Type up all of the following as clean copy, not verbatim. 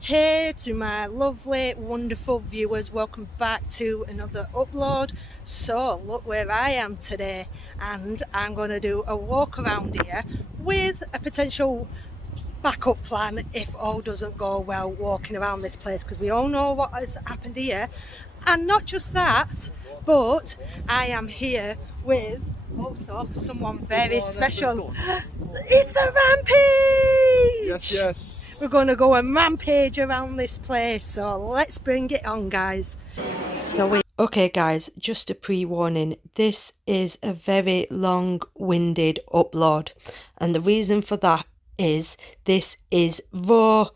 Hey to my lovely, wonderful viewers, welcome back to another upload. So look where I am today, and I'm going to do a walk around here with a potential backup plan if all doesn't go well walking around this place, because we all know what has happened here. And not just that, but I am here with also someone very special. It's the Rampage! Yes. We're going to go and rampage around this place, so let's bring it on, guys. Okay guys, just a pre-warning, this is a very long-winded upload, and the reason for that is this is raw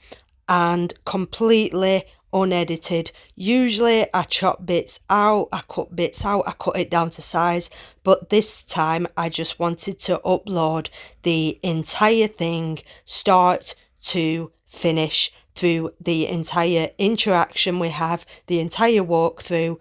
and completely unedited. Usually I chop bits out, I cut bits out, I cut it down to size, but this time I just wanted to upload the entire thing, start to finish, through the entire interaction we have, the entire walkthrough,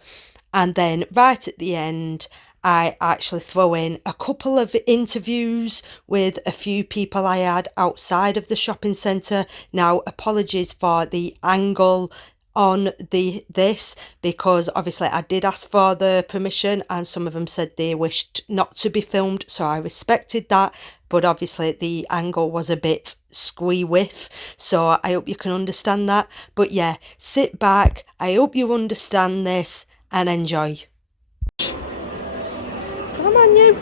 and then right at the end I actually throw in a couple of interviews with a few people I had outside of the shopping centre. Now, apologies for the angle on this, because obviously I did ask for the permission and some of them said they wished not to be filmed, so I respected that, but obviously the angle was a bit squee-whiff, so I hope you can understand that. But yeah, sit back, I hope you understand this and enjoy. Come on, you.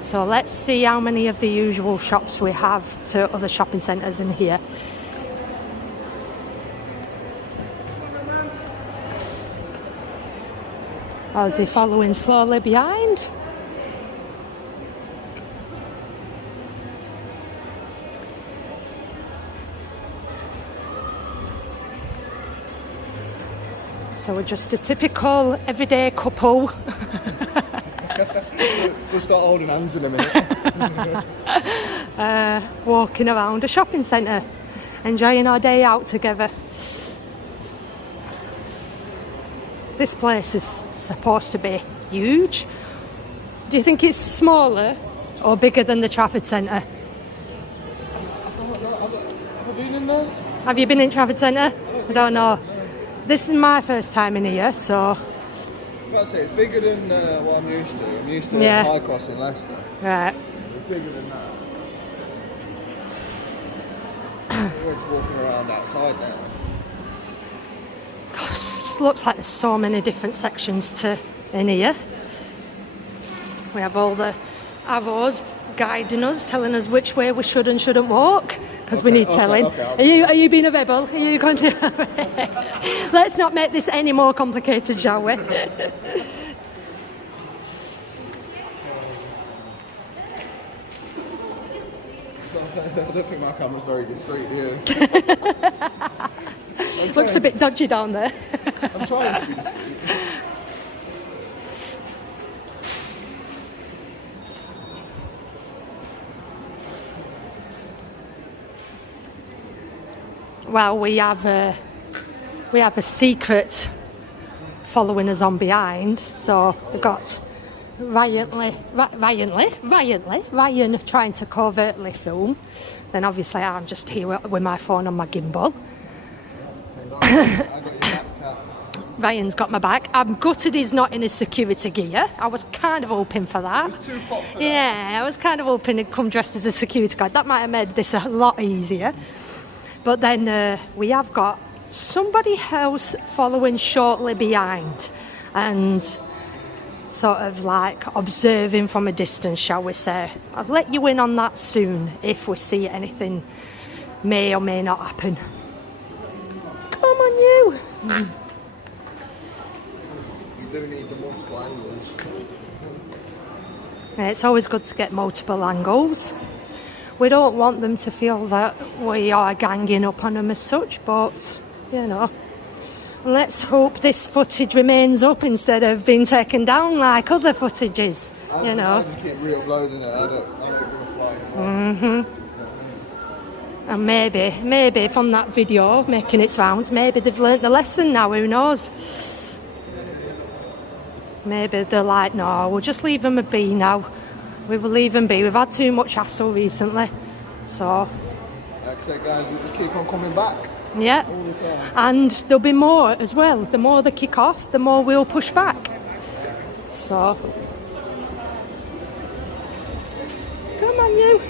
So let's see how many of the usual shops we have to other shopping centres in here. Or is he following slowly behind? So we're just a typical everyday couple. We'll start holding hands in a minute. Walking around a shopping centre, enjoying our day out together. This place is supposed to be huge. Do you think it's smaller or bigger than the Trafford Centre? Have I been in there? Have you been in Trafford Centre? I don't know. This is my first time in here, so... I'd say it's bigger than what I'm used to. I'm used to High Cross in Leicester. Right. It's bigger than that. We're just walking around outside now. Gosh, looks like there's so many different sections in here. We have all the arrows guiding us, telling us which way we should and shouldn't walk, because we need telling. Are you being a rebel? Are you going to... Let's not make this any more complicated, shall we? I don't think my camera's very discreet here. Looks a bit dodgy down there. I'm trying to be discreet. Well, we have a secret following us on behind. So we've got Ryan trying to covertly film. Then obviously I'm just here with my phone on my gimbal. Ryan's got my back. I'm gutted he's not in his security gear. I was kind of hoping for that. It was too hot for that. Yeah, I was kind of hoping he'd come dressed as a security guard. That might have made this a lot easier. But then we have got somebody else following shortly behind and sort of like observing from a distance, shall we say. I'll let you in on that soon if we see anything may or may not happen. Come on, you. You do need the multiple angles. Yeah, it's always good to get multiple angles. We don't want them to feel that we are ganging up on them as such, but, you know, let's hope this footage remains up instead of being taken down like other footages, you know. I just keep re-uploading it. I don't give a flying. And maybe from that video making its rounds, maybe they've learnt the lesson now, who knows. Maybe they're like, no, we'll just leave them a be now. We will leave them be. We've had too much hassle recently. So, like I said, guys, we'll just keep on coming back. Yeah. All the time. And there'll be more as well. The more they kick off, the more we'll push back. So, come on, you.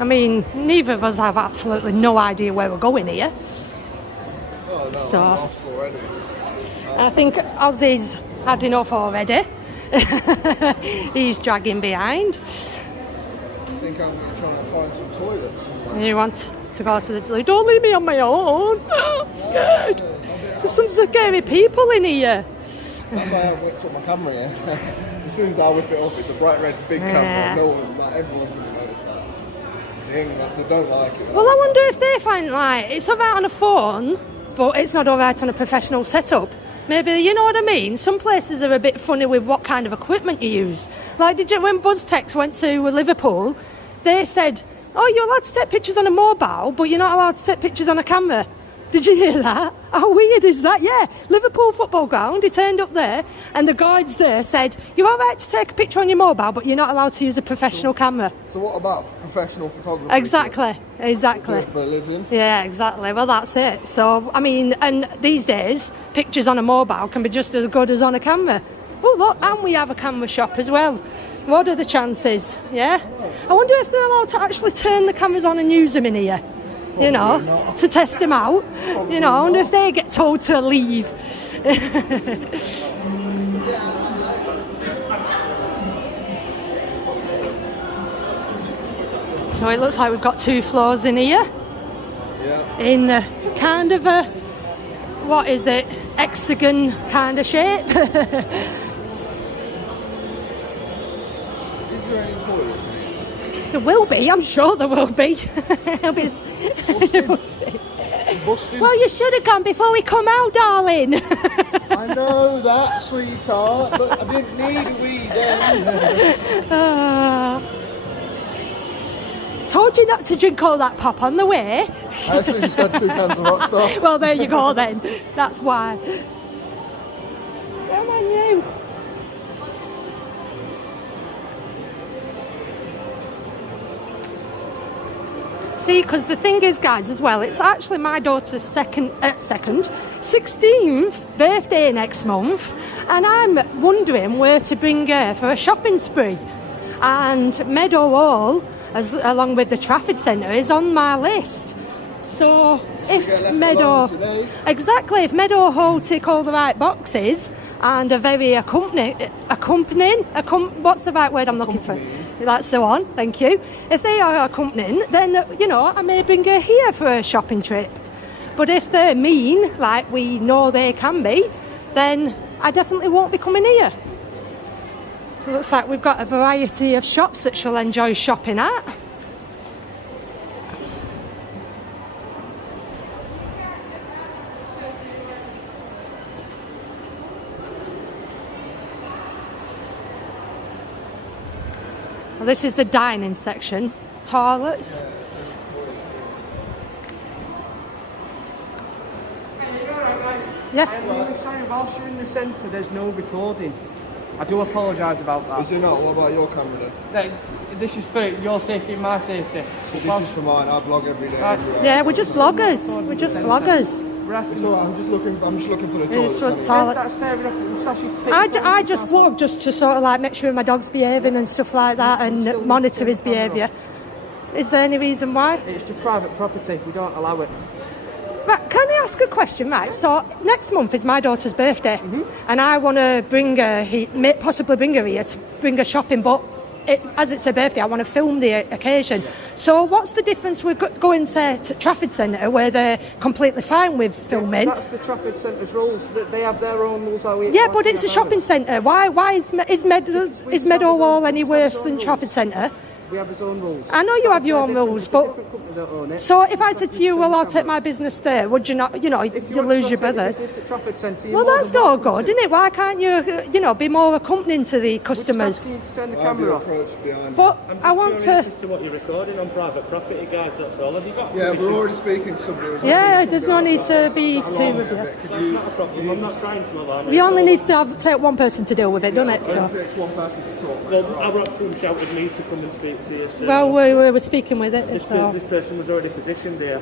I mean, neither of us have absolutely no idea where we're going here. Oh, no, So, I'm lost already. I think Ozzy's had enough already. He's dragging behind. I think I'm trying to find some toilets. You want to go to the toilet? Don't leave me on my own. I'm scared. There's some scary people in here. That's why I whipped up my camera here. As soon as I whip it up, it's a bright red big camera. No one, like everyone can notice that. They don't like it. Well, I wonder if they find like it's alright on a phone, but it's not alright on a professional setup. Maybe, you know what I mean? Some places are a bit funny with what kind of equipment you use. Like, did you, when BuzzTex went to Liverpool, they said, oh, you're allowed to take pictures on a mobile, but you're not allowed to take pictures on a camera. Did you hear that? How weird is that? Yeah, Liverpool football ground, he turned up there, and the guards there said, you're all right to take a picture on your mobile, but you're not allowed to use a professional camera. So what about professional photography? Exactly. Do it for a living? Yeah, exactly. Well, that's it. So, I mean, and these days, pictures on a mobile can be just as good as on a camera. Oh, look, and we have a camera shop as well. What are the chances? Yeah? I wonder if they're allowed to actually turn the cameras on and use them in here. You know, to test them out. You know, I wonder if they get told to leave. So it looks like we've got 2 floors in here. Yeah. In kind of a, what is it, hexagon kind of shape. Is there any toilets in here? There will be, I'm sure there will be. It'll be busted. Busted? Well, you should have gone before we come out, darling. I know that, sweetheart, but I didn't need a wee then. Told you not to drink all that pop on the way. I actually just had 2 cans of Rockstar. Well, there you go then. That's why. Come on, you. See, because the thing is, guys, as well, it's actually my daughter's 16th birthday next month, and I'm wondering where to bring her for a shopping spree. And Meadowhall, along with the Trafford Centre, is on my list. So if Meadowhall tick all the right boxes and are very accompanying, what's the right word I'm looking for? That's the one, thank you. If they are accompanying, then, you know, I may bring her here for a shopping trip. But if they're mean, like we know they can be, then I definitely won't be coming here. It looks like we've got a variety of shops that she'll enjoy shopping at. Well, this is the dining section. Toilets. Yeah. I'm sorry, whilst you're in the centre, there's no recording. I do apologise about that. Is it not? What about your camera then? This is for your safety and my safety. So this is for mine. I vlog every day. Everywhere. Yeah, we're just vloggers. We're just vloggers. We're asking It's alright, I'm just looking for the toilets. It's for anyway. toilets. That's fair enough. We'll ask you to take I just vlog just to sort of like make sure my dog's behaving and stuff like that and monitor his behaviour. Is there any reason why? It's just private property. We don't allow it. Right, can I ask a question? Right, so next month is my daughter's birthday, and I want to bring her, possibly bring her here to bring her shopping, but as it's her birthday, I want to film the occasion. So what's the difference with going, say, to Trafford Centre, where they're completely fine with filming? That's the Trafford Centre's rules. They have their own rules. Yeah, but it's a shopping centre. Why is Meadowhall any worse than Trafford Centre? We have his own rules. I know you have your own rules, It's a but different company that own it. so if I said to you, well, I'll take my business there, would you not? You know, If you want lose to your go take brother. business at Trafford Centre, you're Well, more that's than not welcome good, to. isn't it? Why can't you, be more accompanying to the customers? Just ask you to turn the I'll have camera your off. approach behind But I'm just I want curious to. as to what you're recording on private property, guys. That's all. Have you got? Yeah, permission? we're already speaking to somebody. Yeah, there's no need to be Along too. with it. That's not a problem. I'm not trying to alarm you. We only need to take one person to deal with it, doesn't it? It So. only takes one person to talk. Well, our ops team shouted me to come and speak to you. So Well, we were speaking with it. this, So. this person was already positioned here.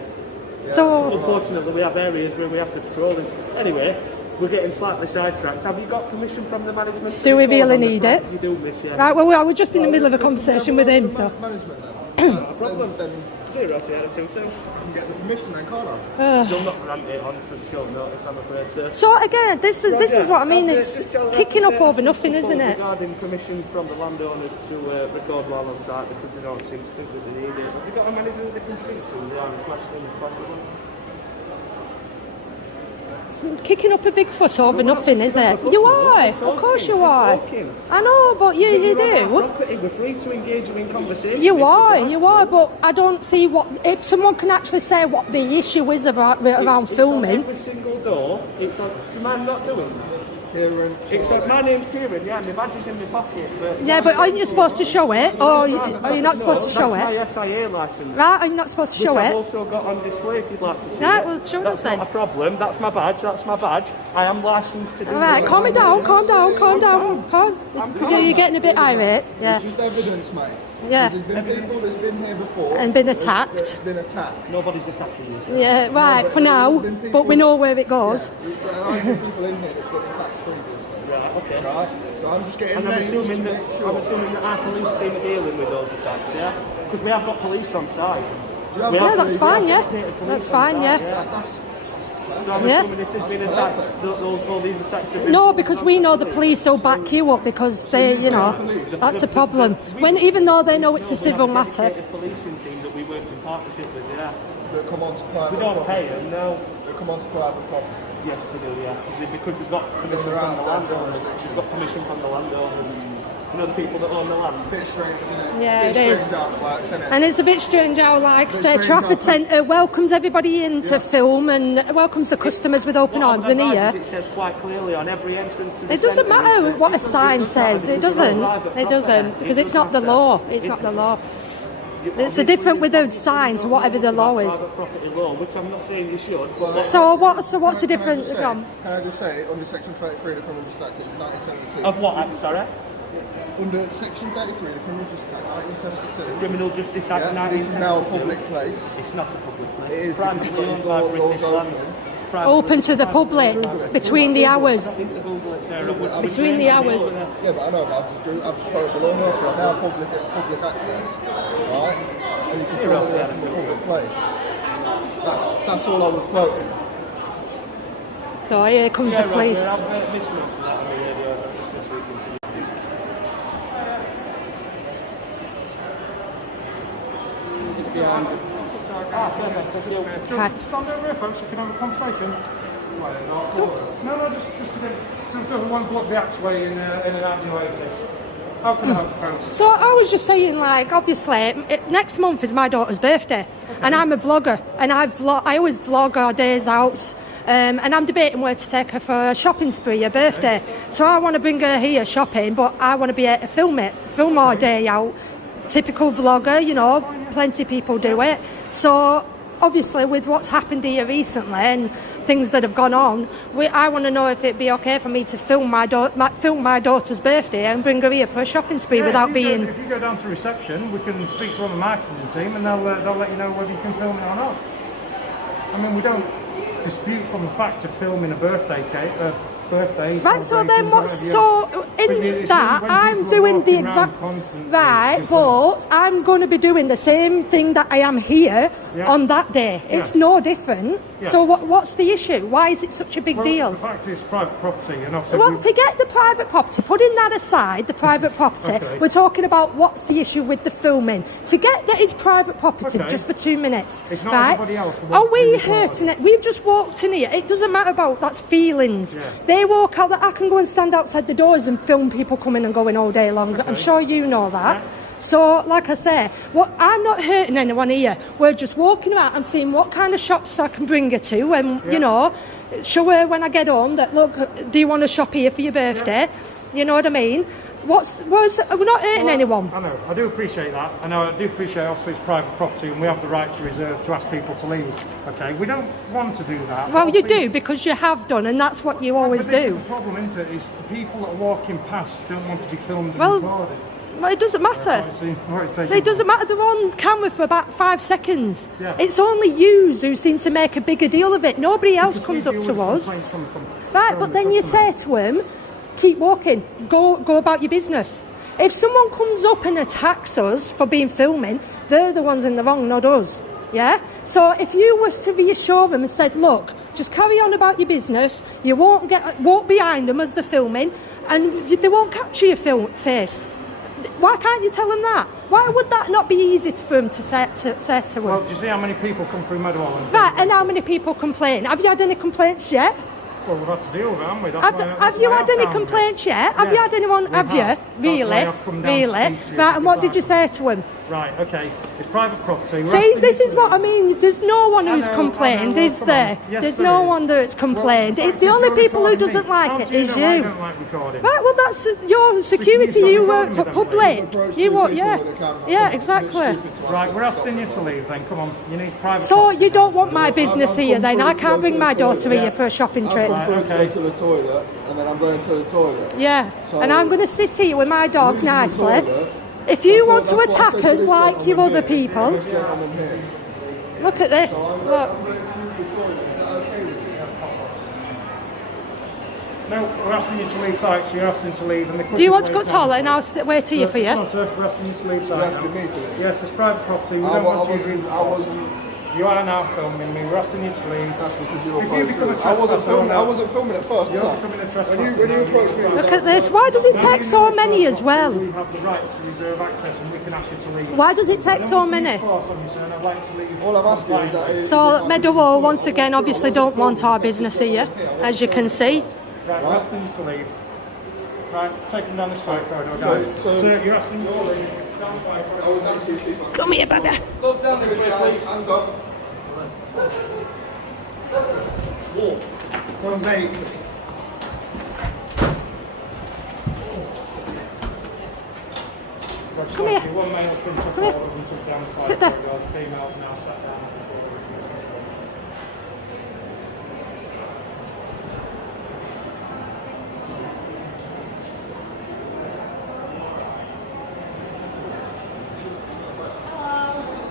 So Unfortunately, we have areas where we have to patrol this. Anyway, we're getting slightly sidetracked. Have you got permission from the management? to Do we record really on the need pro- it? You do, miss, yeah. right, well, we're just in the middle of a conversation with him. So. Management then. Not a problem. Then Zero, yeah, 2-2. you can get the permission then, can't I? You'll not grant it on such short notice, I'm afraid, sir. So again, this is what I mean. It's kicking up over nothing, isn't it? Regarding permission from the landowners to record while on site because they don't seem to think that they need it. Have you got a manager that they can speak to? They are requesting if possible. It's kicking up a big fuss over nothing, is it? You are, of course you are. I know, but you do. Property, we're free to engage in conversation. You are, but I don't see what if someone can actually say what the issue is around filming. Every single door, it's like, do you mind not doing that? Kieran. It's like, my name's Kieran, yeah, my badge is in my pocket. But Yeah, but aren't you supposed to show it, or are you not supposed to show it? That's my SIA licence. Right? Are you not supposed to show Which I've it? also got on display if you'd like to see Right, it. well, show That's us then. not a problem. That's my badge. I am licensed to do All right, this. calm down. You're getting a bit irate. Yeah, It's just evidence, mate. Yeah. There's been people that's been here before. and been attacked. That's been attacked. Nobody's attacking you. Yeah, right. For now, but we know where it goes. There are people in here that's been attacked previously. Right, okay. Right? So I'm just getting And I'm names to assuming, make sure. that our police team are dealing with those attacks, yeah? Because we have got police on site. Yeah, We have Yeah, that's fine. Yeah, dedicated police that's on fine. site, Yeah. That's So I'm Yeah. assuming if there's been attacks, all these attacks have been... No, because we know the police will back you up because they, that's the problem. When even though they know it's a civil matter. Dedicated policing team that we work in partnership with, yeah. that come onto private We don't pay property. them, no. That come onto private property. Yes, they do, yeah. Because we've got permission they're from out the of their landowners. jurisdiction. We've got permission from the landowners. You know, the people that own the land. Bit strange, isn't it? Yeah, Bit it is. strange how it works, isn't it? And it's a bit strange how, like, say, strange Trafford how- Centre welcomes everybody in to film and welcomes the customers with open What I arms. would And advise here, is it says quite clearly on every entrance to the it doesn't centre matter is that what a it doesn't- sign doesn't matter says. It because it's on doesn't. private It property. doesn't because It it's not the doesn't law. matter. It's not the law. You- It's a different with the signs, whatever the law is. Private property law, which I'm not saying you should. But So what's the difference? Can I just say, under Section 33 of the Criminal Justice Act, 1972. of what? I'm sorry. Under Section 33 of the Criminal Justice Act, 1972. Criminal Justice Act Yeah, this is now a 1972. public place. It's not a public place. It It's is privately because owned the by law- British law's land. open. It's privately Open to the owned by public between the hours. Into Google it, Sarah. Between the hours. Yeah, but I know, but I've just quoted the law now. It's now public access, right? And you can film it from a public place. That's all I was quoting. So here comes the police. I've missed most of that on the radio. I've just been speaking to you. Right. Stand over here, folks. We can have a conversation. No, just to one block the axway in and out the oasis. How can I help, folks? So I was just saying, like, obviously, next month is my daughter's birthday, and I'm a vlogger, and I always vlog our days out, and I'm debating where to take her for a shopping spree, her birthday. So I want to bring her here shopping, but I want to be able to film our day out. Typical vlogger, plenty of people do it. So obviously, with what's happened here recently and things that have gone on, I want to know if it'd be okay for me to film my daughter's birthday and bring her here for a shopping spree without being. If you go down to reception, we can speak to one of the marketing team, and they'll let you know whether you can film it or not. I mean, we don't dispute from the fact of filming a birthday cake. Birthday. Right, so then celebrations, what's whatever, so But in it's that when I'm people are doing the walking exact around constantly, right, it's but I'm going to be doing the same thing that I am here Yeah. on that day. It's Yeah. no different. Yeah. So what's the issue? Why is it such a big well, deal? The fact is private property, and obviously Well, forget the private property. Putting that aside, the private property, Okay. we're talking about what's the issue with the filming. Forget that it's private property Okay. just for 2 minutes. It's not right? everybody else that Are wants to we do it well. hurting it? We've just walked in here. It doesn't matter about that's feelings. Yeah. They walk out. That I can go and stand outside the doors and film people coming and going all day long. I'm sure you know that. So, like I say, I'm not hurting anyone here. We're just walking around and seeing what kind of shops I can bring her to, and you know, show her when I get home that look, do you want to shop here for your birthday? You know what I mean? We're not hurting anyone. I know, I do appreciate that. I know, I do appreciate obviously it's private property and we have the right to reserve to ask people to leave. Okay, we don't want to do that. Well, you do because you have done, and that's what you always but this do. Is the problem, isn't it? Is the people that are walking past don't want to be filmed and Well, recorded. Well, it doesn't matter. It doesn't matter. They're on camera for about 5 seconds. Yeah. It's only you who seem to make a bigger deal of it. Nobody else comes up to us. Right, but then you say to them, keep walking, go about your business. If someone comes up and attacks us for being filming, they're the ones in the wrong, not us. Yeah? So if you was to reassure them and said, look, just carry on about your business, you won't walk behind them as they're filming, and they won't capture your face. Why can't you tell them that? Why would that not be easy for them to say to them? Well, do you see how many people come through Meadowhall? Right, and how many people complain? Have you had any complaints yet? Well, we've had to deal with it, haven't we? Have you had any complaints yet? Have you had anyone? Have you? Really? Really? Right, and what did you say to him? Right, okay. It's private property. See, this is what I mean. There's no one who's complained, is there? There's no one that's complained. It's the only people who doesn't like it is you. I don't like recording. Right, well, that's your security. You work for public. You work, yeah, exactly. Right, we're asking you to leave then. Come on, you need private. So you don't want my business here then? I can't bring my daughter here for a shopping trip. I'm going to go to the toilet, and then I'm going to the toilet. Yeah, So and I'm going to sit here with my dog using the nicely. toilet. If you want That's to what I attack said to us this like gentleman you other here. people, This gentleman here. look at this. Look. No, we're asking you to leave site, so you're asking to leave. And Do you want to go to the toilet and I'll wait here for you? No, sir, we're asking you to leave site. You're asking me to leave? Yes, it's private property. We I don't want to use wasn't. You are now filming me. We're asking you to leave. That's because you're If you become a I wasn't trespasser, filming. I wasn't filming at first. You're was I? becoming a trespasser. When you approached me, Look at this. Why does it take so many as well? We have the right to reserve access, and we can ask you to leave. Why does it take so many? Force on you, sir, and I'd like to leave. all I'm asking is that. So Meadowhall, once again, obviously don't want our business here, as you can see. Right, we're asking you to leave. Right, take them down this flight corridor, guys. So- Sir, you're asking you to leave. I was asking you to see if I Come here, bugger. Go down this way, please. Hands up. Walk. From me. Come here. One male has been took Come here. forward and took down the flight Sit there. corridor. The female's now sat down.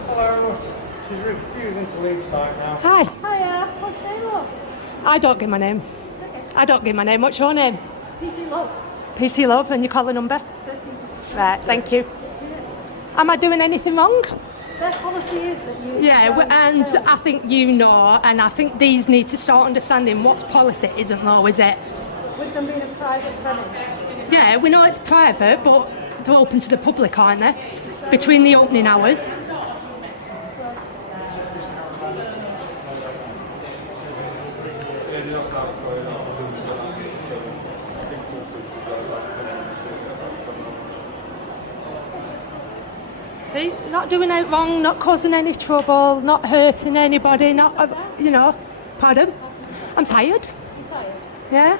Hello. She's refusing to leave site now. Hi. Hiya, what's your name, love? I don't give my name. I don't give my name. What's your name? PC Love. PC Love, and you call the number? 13. Right, thank you. Am I doing anything wrong? Their policy is that you... Yeah, and I think you know, and I think these need to start understanding what policy isn't law, is it? With them being a private premise. Yeah, we know it's private, but they're open to the public, aren't they? Between the opening hours. See, not doing it wrong, not causing any trouble, not hurting anybody, not, you know, pardon? I'm tired. I'm tired. Yeah?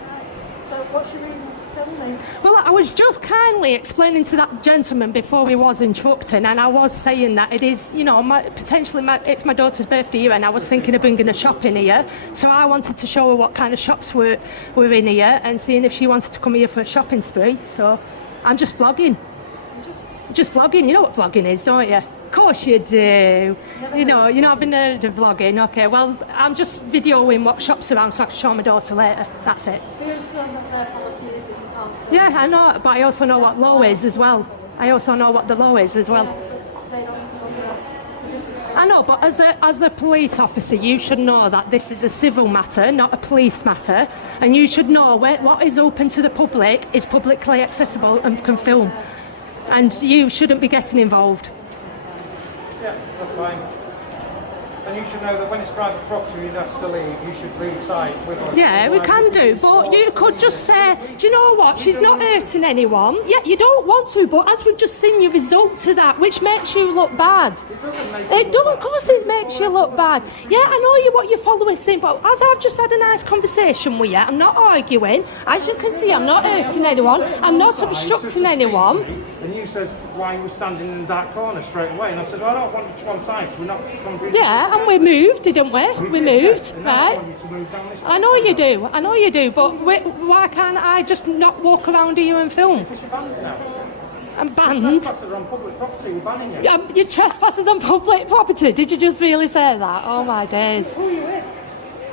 So what's your reason for filming? Well, I was just kindly explaining to that gentleman before he was instructing, and I was saying that it is, you know, it's my daughter's birthday here, and I was thinking of bringing a shop in here, so I wanted to show her what kind of shops were in here, and seeing if she wanted to come here for a shopping spree. So I'm just vlogging. Just vlogging. You know what vlogging is, don't you? Of course you do. You know, you're not having heard of vlogging. Okay, well, I'm just videoing what shops around so I can show my daughter later. That's it. Do you understand that their policy is that you can't film? Yeah, I know, but I also know what law is as well. I also know what the law is as well. But they don't give them a certificate. I know, but as a police officer, you should know that this is a civil matter, not a police matter, and you should know what is open to the public is publicly accessible and can film. And you shouldn't be getting involved. Yeah, that's fine. And you should know that when it's private property and you have to leave, you should leave site with us. Yeah, we can do, but you could just say, do you know what, she's not hurting anyone. Yeah, you don't want to, but as we've just seen, you result to that, which makes you look bad. It doesn't, of course it makes you look bad. Yeah, I know what you're following, saying, but as I've just had a nice conversation with you, I'm not arguing. As you can see, I'm not hurting anyone, I'm not obstructing anyone. And you says, why you were standing in that corner straight away? And I said, well, I don't want you to one side, so we're not confused. Yeah, and we moved, didn't we? We moved, right? I know you do, but why can't I just not walk around here and film? Because you're banned now. I'm banned? Trespassers on public property, we're banning you. You're trespassers on public property? Did you just really say that? Oh my days. Who are you with?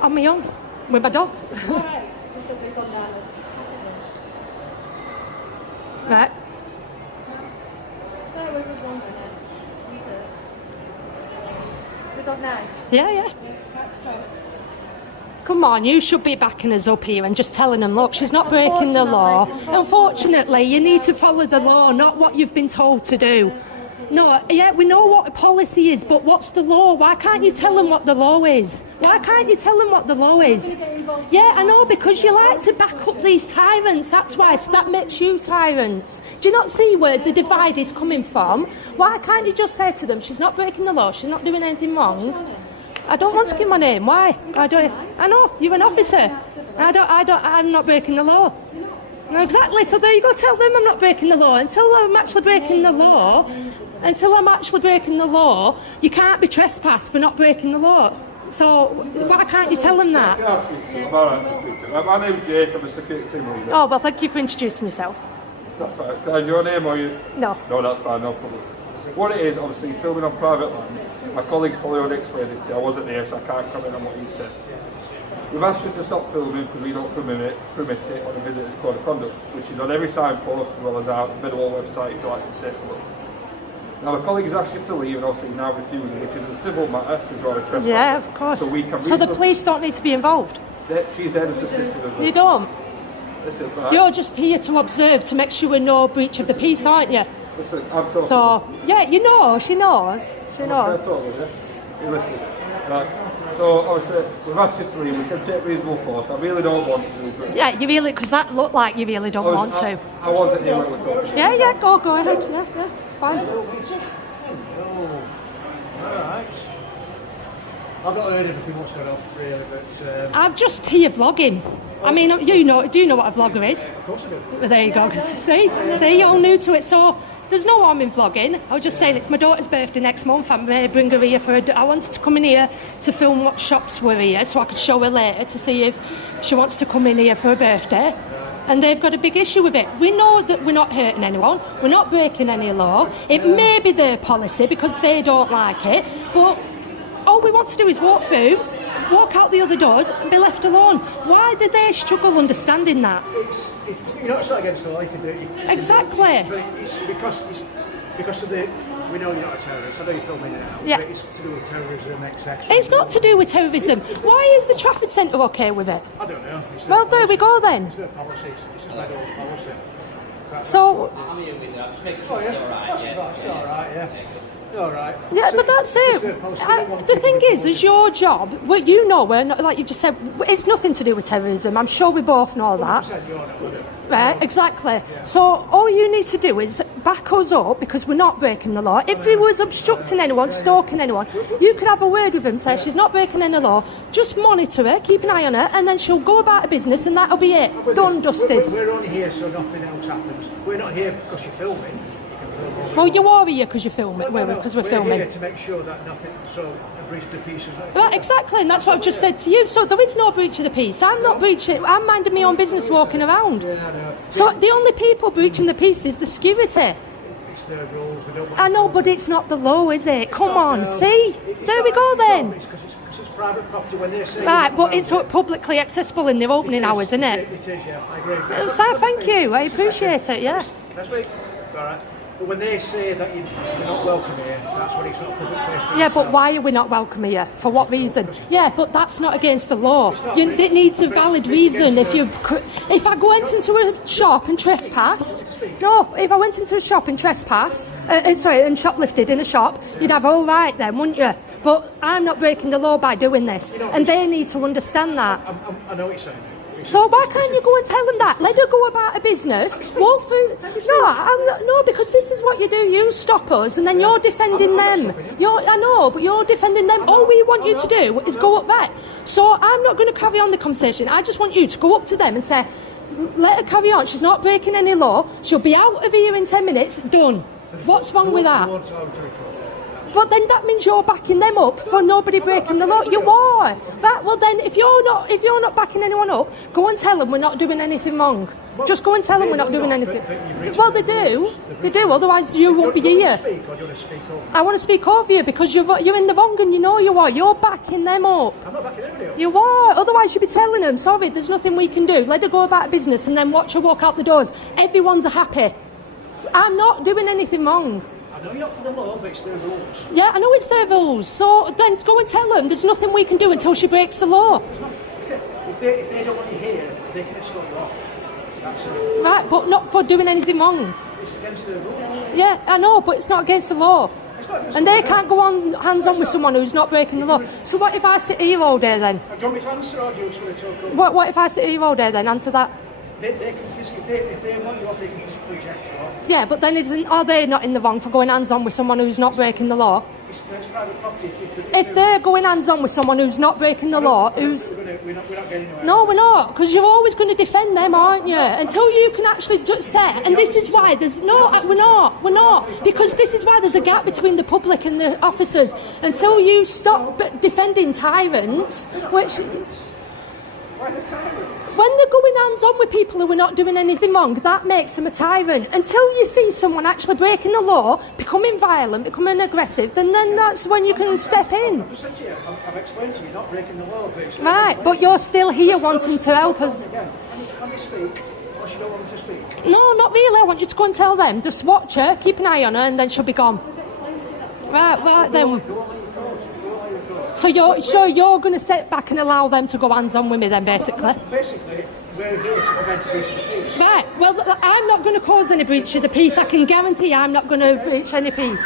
On my own, with my dog. Right. Just that they've gone down the Right. Spare wheel was longer then. The dog nice. Yeah. That's right. Come on, you should be backing us up here and just telling them, look, she's not breaking the law. Unfortunately, you need to follow the law, not what you've been told to do. No, yeah, we know what a policy is, but what's the law? Why can't you tell them what the law is? Why can't you tell them what the law is? Yeah, I know, because you like to back up these tyrants, that's why, so that makes you tyrants. Do you not see where the divide is coming from? Why can't you just say to them, she's not breaking the law, she's not doing anything wrong? I don't want to give my name, why? I know, you're an officer. I'm not breaking the law. No, exactly, so there you go, tell them I'm not breaking the law. Until I'm actually breaking the law, you can't be trespassed for not breaking the law. So why can't you tell them that? Yeah, I'll speak to him. I'm alright to speak to him. My name's Jake, I'm a security team leader. Oh, well, thank you for introducing yourself. That's fine. Can I have your name or you? No. No, that's fine, no problem. What it is, obviously, filming on private land, my colleagues probably already explained it to you. I wasn't there, so I can't comment on what you said. We've asked you to stop filming because we don't permit it on a visitor's code of conduct, which is on every signpost as well as our Meadowhall website if you'd like to take a look. Now, my colleagues asked you to leave and obviously you're now refusing, which is a civil matter because you're a trespasser. Yeah, of course. So the police don't need to be involved? She's there to assist us. You don't? Listen, right. You're just here to observe to make sure no breach of the peace, aren't you? Listen, I'm talking. So, yeah, you know, she knows. She knows. I'm talking, yeah? You listen. Right. So, obviously, we've asked you to leave. We can take reasonable force. I really don't want to. But Yeah, you really, because that looked like you really don't want to. I wasn't here when we were talking. Yeah, go ahead. Yeah, it's fine. Alright. I've not heard everything what's going off really, but I'm just here vlogging. I mean, do you know what a vlogger is? of course I do. Well, there you go. See, you're all new to it, so there's no harm in vlogging. I was just saying it's my daughter's birthday next month. I may bring her here I wanted to come in here to film what shops were here, so I could show her later to see if she wants to come in here for her birthday. And they've got a big issue with it. We know that we're not hurting anyone, we're not breaking any law. It may be their policy because they don't like it, but all we want to do is walk out the other doors and be left alone. Why do they struggle understanding that? It's not against the law, you can do it. Exactly. But it's because of the. We know you're not a terrorist. I know you're filming it now. Yeah. But it's to do with terrorism, etc. It's not to do with terrorism. Why is the Trafford Centre okay with it? I don't know. It's Well, their there we go then. It's their policy. It's Meadowhall's policy. So, It's all right, yeah. All right. yeah, but that's it. The thing is your job, well, you know, we're not, like you just said, it's nothing to do with terrorism. I'm sure we both know that. Right, exactly. So all you need to do is back us up because we're not breaking the law. If he was obstructing anyone, stalking anyone, you could have a word with him, say she's not breaking any law, just monitor her, keep an eye on her, and then she'll go about her business and that'll be it. Done, dusted. We're only here so nothing else happens. We're not here because you're filming. Well, you are here because you're filming, because we're filming. We're here to make sure that nothing, so a breach of the peace is not. Right, exactly, and that's what I've just said to you. So there is no breach of the peace. I'm not breaching. I'm minding my own business, walking around. So the only people breaching the peace is the security. It's their rules. They don't want I know, but it's not the law, is it? Come on, see? There we go then. It's because it's private property when they say. Right, but it's publicly accessible in their opening hours, isn't it? It is, yeah. I agree. So thank you. I appreciate it. Yeah. Next week. All right. But when they say that you're not welcome here, that's when it's not a public place. Yeah, but why are we not welcome here? For what reason? Yeah, but that's not against the law. It needs a valid reason. If I went into a shop and trespassed, if I went into a shop and trespassed, and shoplifted in a shop, you'd have all right then, wouldn't you? But I'm not breaking the law by doing this, and they need to understand that. I know what you're saying. So why can't you go and tell them that? Let her go about her business, walk through... No, because this is what you do. You stop us, and then you're defending them. I know, but you're defending them. All we want you to do is go up there. So I'm not going to carry on the conversation. I just want you to go up to them and say, let her carry on. She's not breaking any law. She'll be out of here in 10 minutes. Done. What's wrong with that? But then that means you're backing them up for nobody breaking the law. You are. Right, well then, if you're not backing anyone up, go and tell them we're not doing anything wrong. Just go and tell them we're not doing anything. Well, they do. They do. Otherwise, you won't be here. I want to speak over you because you're in the wrong, and you know you are. You're backing them up. I'm not backing anybody up. You are. Otherwise, you'd be telling them, sorry, there's nothing we can do. Let her go about business, and then watch her walk out the doors. Everyone's happy. I'm not doing anything wrong. I know you're not for the law, but it's their rules. Yeah, I know it's their rules. So then go and tell them there's nothing we can do until she breaks the law. If they don't want you here, they can escort you off. That's it. Right, but not for doing anything wrong. It's against their rules. Yeah, I know, but it's not against the law. It's not against And the they law. can't go on hands-on with someone who's not breaking the law. So what if I sit here all day then? Do you want me to answer, or do you just going to talk over? What if I sit here all day then? Answer that. They can physically, if they want you off, they can physically eject you off. Yeah, but then are they not in the wrong for going hands-on with someone who's not breaking the law? It's private property. If they're going hands-on with someone who's not breaking the law, who's... We're not getting anywhere. No, we're not, because you're always going to defend them, aren't you? Until you can actually just say, and this is why there's no, we're not, because this is why there's a gap between the public and the officers. Until you stop defending tyrants, which... Why the tyrant? When they're going hands-on with people who are not doing anything wrong, that makes them a tyrant. Until you see someone actually breaking the law, becoming violent, becoming aggressive, then that's when you can step in. I've explained to you, you're not breaking the law. Right, but you're still here wanting to help us. Can you speak, or you don't want me to speak? No, not really. I want you to go and tell them. Just watch her, keep an eye on her, and then she'll be gone. Right then. So you're going to sit back and allow them to go hands-on with me then, basically? Basically, we're here to prevent a breach of the peace. Right, well, I'm not going to cause any breach of the peace. I can guarantee I'm not going to breach any peace.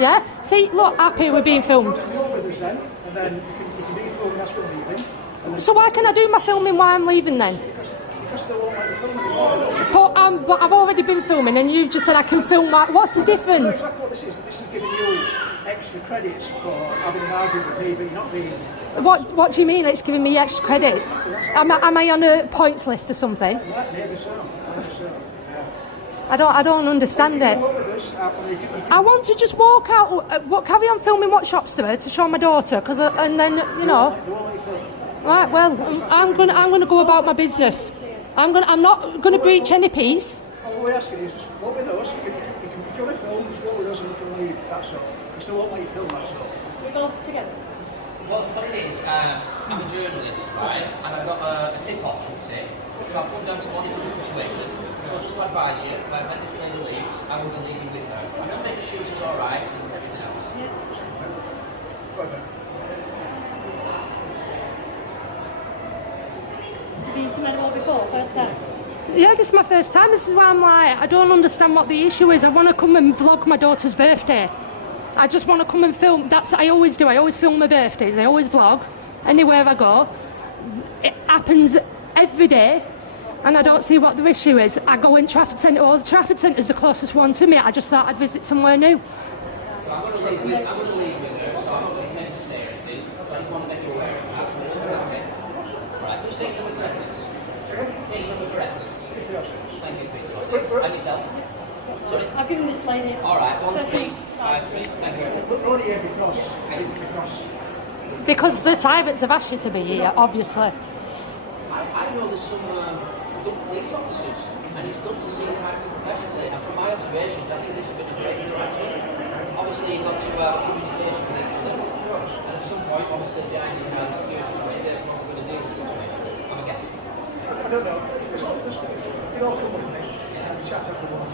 Yeah? See, look, happy we're being filmed. Come over with us then, and then you can be filmed as we're leaving. So why can I do my filming while I'm leaving then? Because they won't let you film anymore. But I've already been filming and you've just said I can film my... What's the difference? What this is giving you extra credits for having an argument with me, but you're not being... What do you mean it's giving me extra credits? Am I on a points list or something? Maybe so. I don't understand it. I want to just walk out, carry on filming what shops there are to show my daughter, and then, you know... Right, well, I'm gonna go about my business. I'm not gonna breach any peace. All we're asking is just walk with us. If you want to film, just walk with us and you can leave. That's all. We still won't let you film. That's all. We go together. Well, what it is, I'm a journalist, right, and I've got a tip-off, should we say. So I've put down to monitor the situation. So just to advise you, when this lady leaves, I will be leaving with her. I'm just making sure she's alright and everything else. You've been to Meadowhall before, first time? Yeah, this is my first time. This is why I'm like, I don't understand what the issue is. I want to come and vlog my daughter's birthday. I just want to come and film. That's what I always do. I always film my birthdays. I always vlog anywhere I go. It happens every day, and I don't see what the issue is. I go in Trafford Centre. Oh, the Trafford Centre is the closest one to me. I just thought I'd visit somewhere new. So I'm going to leave with her, so I'm not going to stay or anything. So I just want to make you aware of that. Okay. Right, just take them for reference. Take them for reference. Thank you for your and yourself. Sorry. I've given this lady. Alright, 1, 3, 5, 3. Thank you. We're only here because Because the Tyrants have asked you to be here, obviously. I know there's some good police officers, and it's good to see them acting professionally. And from my observation, I think this has been a great interaction. Obviously, you've got to have communication with each other. And at some point, obviously, behind you now, the security company, they're not going to deal with the situation. I'm guessing. I don't know. It's all just you all come with me and chat up the one.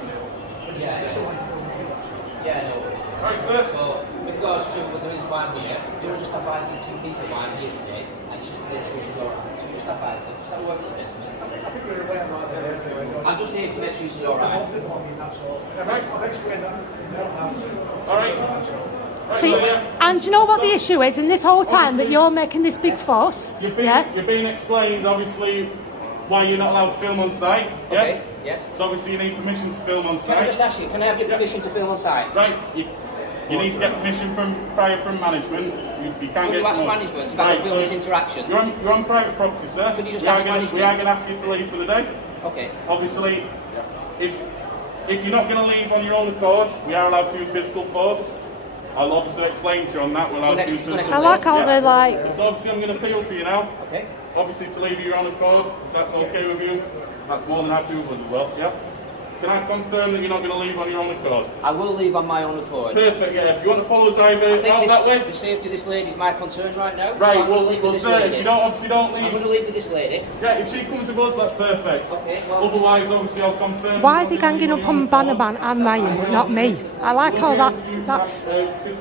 Yeah, no. Right, sir. So, with regards to what the reason why I'm here, you're just advising two people why I'm here today, and it's just to make sure she's alright. So you just advise them. Just have a word with this gentleman. I think we're aware of that. I'm just here to make sure she's alright. I've explained that. Alright. See, and do you know what the issue is in this whole time that you're making this big fuss? You're being explained, obviously, why you're not allowed to film on site. Yeah? Okay, yeah. So obviously you need permission to film on Can I site. just ask you, can I have your permission to film on site? Right. You need to get permission from management. You can't Could get you ask from us. management if I can film this interaction? You're on private property, sir. Could you just we are ask gonna, management? We are going to ask you to leave for the day. Okay. Obviously, if you're not going to leave on your own accord, we are allowed to use physical force. I'll obviously explain to you on that. We're allowed to use physical force. I like how they're like... So obviously I'm going to appeal to you now. Okay. Obviously to leave your own accord, if that's okay with you. That's more than happy with us as well, yeah? Can I confirm that you're not going to leave on your own accord? I will leave on my own accord. Perfect, yeah. If you want to follow us either I think out that way. the safety of this lady is my concern right now. Right, so I'm gonna leave with well this sir, lady. if you obviously don't leave. I'm going to leave with this lady. Yeah, if she comes with us, that's perfect. Okay, well, Otherwise, obviously, I'll confirm. Why are they ganging up on Bannerman and Ryan, but not me? I like how that's...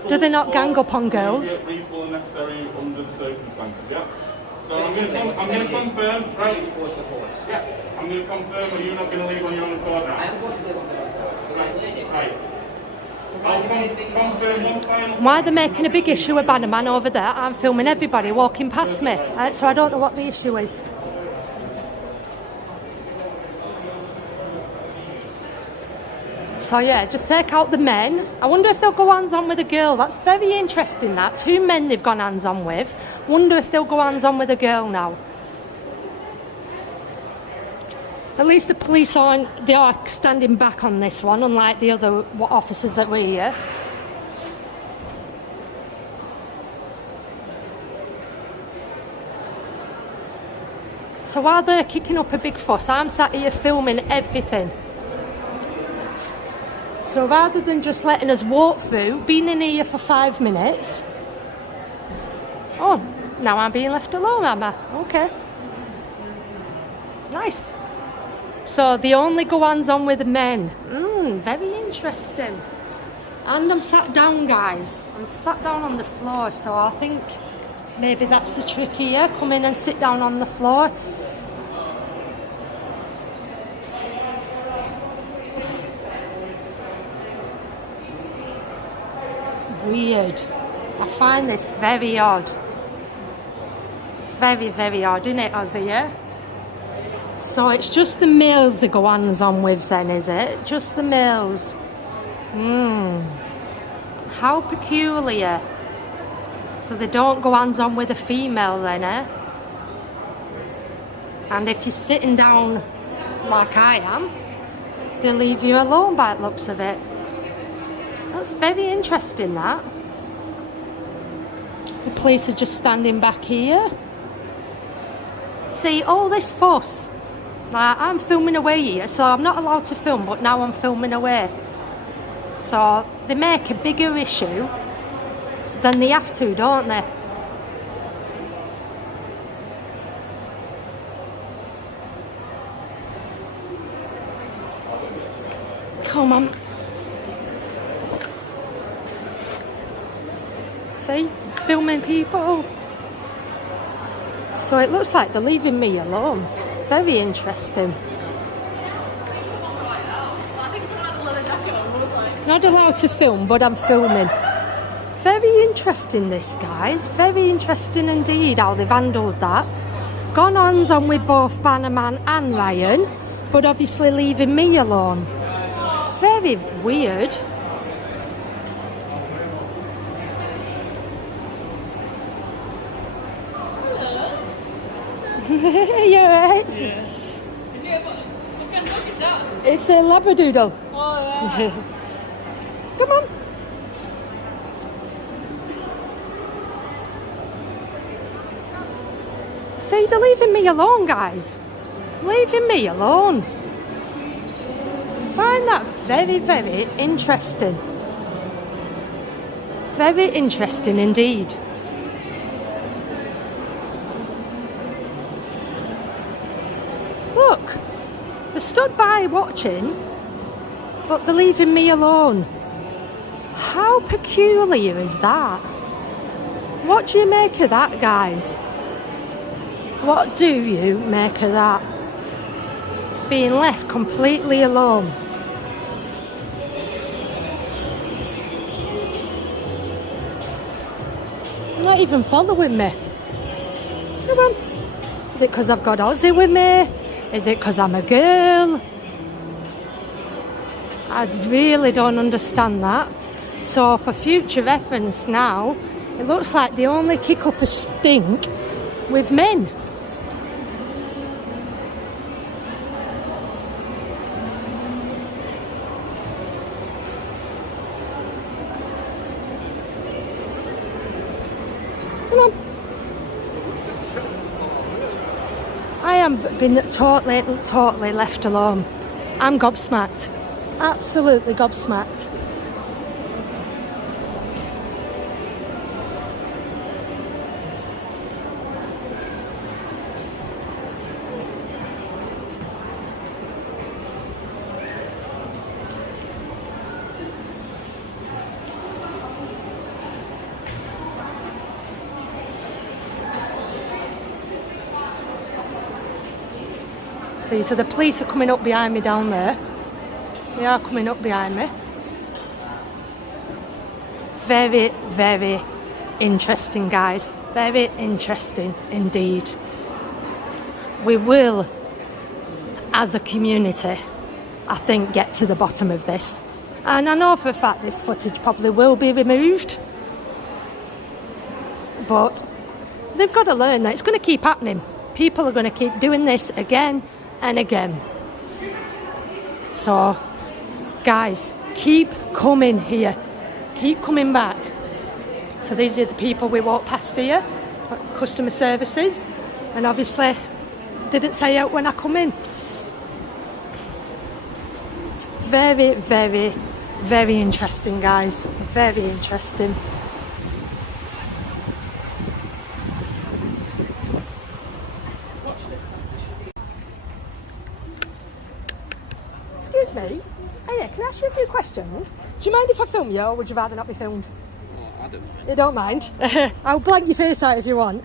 Do they not gang up on girls? Reasonable and necessary under the circumstances, yeah? So I'm going to confirm, right? Yeah, I'm going to confirm that you're not going to leave on your own accord now. I am going to leave on my own accord with this lady. Right. I'll confirm one final. Why are they making a big issue with Bannerman over there? I'm filming everybody walking past me, so I don't know what the issue is. So yeah, just take out the men. I wonder if they'll go hands-on with a girl. That's very interesting, that. 2 men they've gone hands-on with. Wonder if they'll go hands-on with a girl now. At least the police they are standing back on this one, unlike the other officers that were here. So while they're kicking up a big fuss, I'm sat here filming everything. So rather than just letting us walk through, being in here for 5 minutes... Oh, now I'm being left alone, am I? Okay. Nice. So they only go hands-on with the men. Very interesting. And I'm sat down, guys. I'm sat down on the floor, so I think maybe that's the trick here. Come in and sit down on the floor. Weird. I find this very odd. Very, very odd, isn't it, Ozzy, yeah? So it's just the males they go hands-on with then, is it? Just the males. How peculiar. So they don't go hands-on with a female then, eh? And if you're sitting down like I am, they leave you alone by the looks of it. That's very interesting, that. The police are just standing back here. See, all this fuss. Like, I'm filming away here, so I'm not allowed to film, but now I'm filming away. So they make a bigger issue than they have to, don't they? Come on. See? Filming people. So it looks like they're leaving me alone. Very interesting. Not allowed to film, but I'm filming. Very interesting, this, guys. Very interesting indeed how they've handled that. Gone hands-on with both Bannerman and Ryan, but obviously leaving me alone. Very weird. You alright? Yeah. What kind of dog is that? It's a Labradoodle. Oh, yeah. Come on. See, they're leaving me alone, guys. Leaving me alone. Find that very, very interesting. Very interesting indeed. Look, they stood by watching, but they're leaving me alone. How peculiar is that? What do you make of that, guys? What do you make of that? Being left completely alone. not even following me. Come on. Is it because I've got Aussie with me? Is it because I'm a girl? I really don't understand that. So for future reference now, it looks like they only kick up a stink with men. Come on. I am been totally left alone. I'm gobsmacked. Absolutely gobsmacked. So the police are coming up behind me down there. They are coming up behind me. Very, very interesting, guys. Very interesting indeed. We will, as a community, I think, get to the bottom of this. And I know for a fact this footage probably will be removed. But they've got to learn that it's going to keep happening. People are going to keep doing this again and again. So, guys, keep coming here. Keep coming back. So these are the people we walked past here, customer services, and obviously didn't say out when I come in. Very, very, very interesting, guys. Very interesting. Excuse me. Oh yeah, can I ask you a few questions? Do you mind if I film you, or would you rather not be filmed? I don't mind. You don't mind? I'll blank your face out if you want.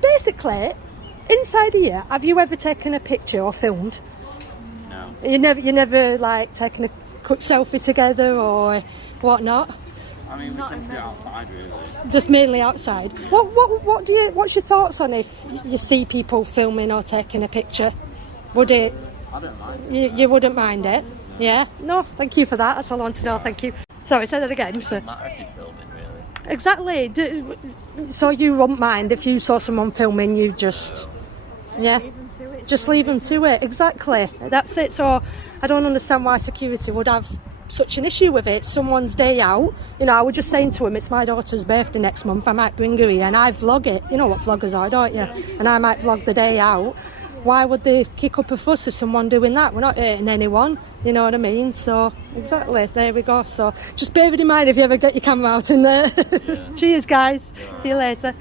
Basically, inside here, have you ever taken a picture or filmed? No. You never like taken a quick selfie together or whatnot? I mean, we tend to do it outside, really. Just mainly outside. What's your thoughts on if you see people filming or taking a picture? Would it? I don't mind. You wouldn't mind it? Yeah? No, thank you for that. That's all I want to know. Thank you. Sorry, say that again. It doesn't matter if you're filming, really. Exactly. So you wouldn't mind if you saw someone filming, you just... Yeah? Just leave them to it. Exactly. That's it. So I don't understand why security would have such an issue with it. Someone's day out. You know, I was just saying to him, it's my daughter's birthday next month. I might bring her here and I vlog it. You know what vloggers are, don't you? And I might vlog the day out. Why would they kick up a fuss of someone doing that? We're not hurting anyone, you know what I mean? So, exactly, there we go. So, just bear it in mind if you ever get your camera out in there. Yeah. Cheers, guys. See you later.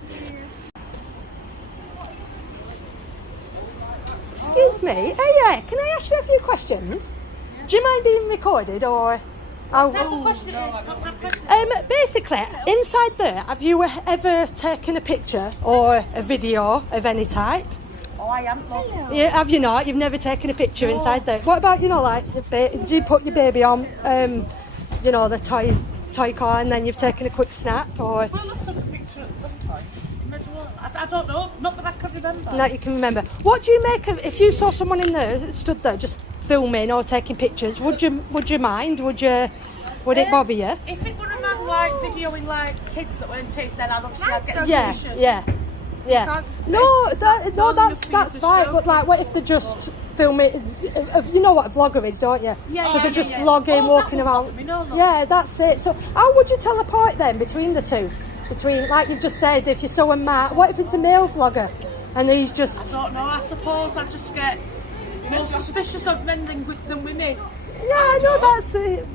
Excuse me. Hey, yeah, can I ask you a few questions? Do you mind being recorded or... What type of question is? Basically, inside there, have you ever taken a picture or a video of any type? Oh, I am, love. Yeah, have you not? You've never taken a picture inside there? What about, you know, like, do you put your baby on, you know, the toy car and then you've taken a quick snap, or...? Well, I've taken a picture at some point. I don't know, not that I can remember. Not you can remember. What do you make of, if you saw someone in there, stood there, just filming or taking pictures, would you mind? Would it bother you? If it were a man, like, videoing, like, kids that weren't taped, then I'd obviously get suspicious. Yeah. No, that's fine. But like, what if they're just filming? You know what a vlogger is, don't you? Yeah. So they're just vlogging, walking around. Yeah, that's it. So how would you tell apart then between the two? Between, like you just said, if you saw a man, what if it's a male vlogger and he's just? I don't know. I suppose I just get more suspicious of men than women. Yeah, I know that's it.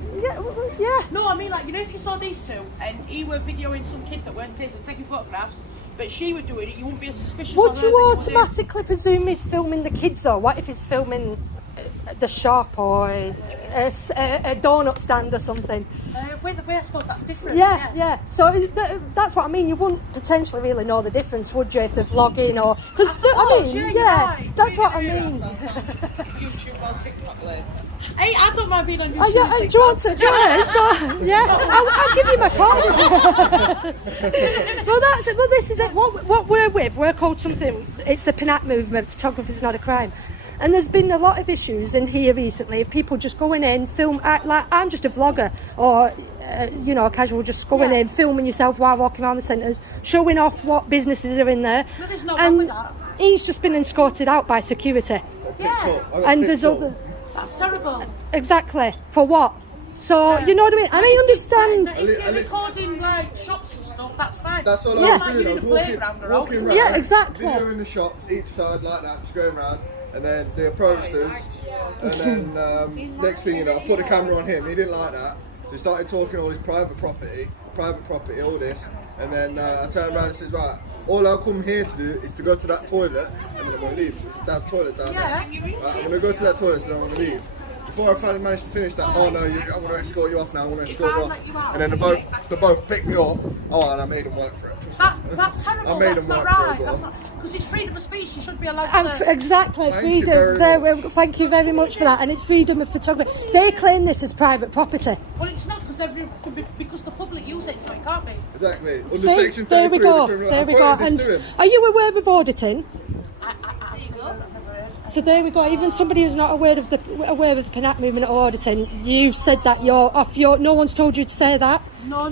Yeah. No, I mean, like, you know, if you saw these two and he were videoing some kid that weren't his and taking photographs, but she would do it, you wouldn't be as suspicious Would of her. you automatically presume he's filming the kids though? What if he's filming the shop or a donut stand or something? Way I suppose that's different. Yeah. So that's what I mean. You wouldn't potentially really know the difference, would you, if they're vlogging or? Because I mean, you're right. that's what I mean. YouTube or TikTok later. Hey, I don't mind being on YouTube. Oh, yeah, and do you want TikTok. to? So, yeah, I'll give you my card. Well, that's it. Well, this is it. What we're with, we're called something. It's the Pinat movement. Photography's not a crime. And there's been a lot of issues in here recently of people just going in, like I'm just a vlogger, or you know, casual, just going in, filming yourself while walking around the centres, showing off what businesses are in there. No, there's no wrong with that. He's just been escorted out by security. Yeah. And there's other. That's terrible. Exactly. For what? So, you know what I mean? And I understand. If you're recording like shops and stuff, that's fine. That's all Yeah. I was doing. I was walking around, Yeah, exactly. videoing the shops, each side like that, just going around. And then they approached us, and then next thing you know, I put the camera on him. He didn't like that. So he started talking all his private property, all this. And then I turned around and says, right, all I'll come here to do is to go to that toilet, and then I'm going to leave. So that toilet's down there. Right, I'm going to go to that toilet, so then I'm going to leave. Before I finally managed to finish that, oh no, I'm going to escort you off now, I'm going to escort you off. And then they both picked me up, and I made them work for it. That's terrible. I made That's them not work for it right. as well. That's not, because it's freedom of speech. You should be allowed And to. exactly, Thank you very freedom. much. Thank you very much for that. And it's freedom of photography. They claim this as private property. Well, it's not because the public use it, so it can't be. Exactly. Under See, Section 33 there we go. of the criminal. There I we go. quoted And this to him. are you aware of auditing? There you go. So there we go. Even somebody who's not aware of the Pinat movement or auditing, you've said that you're off your. No one's told you to say that. No.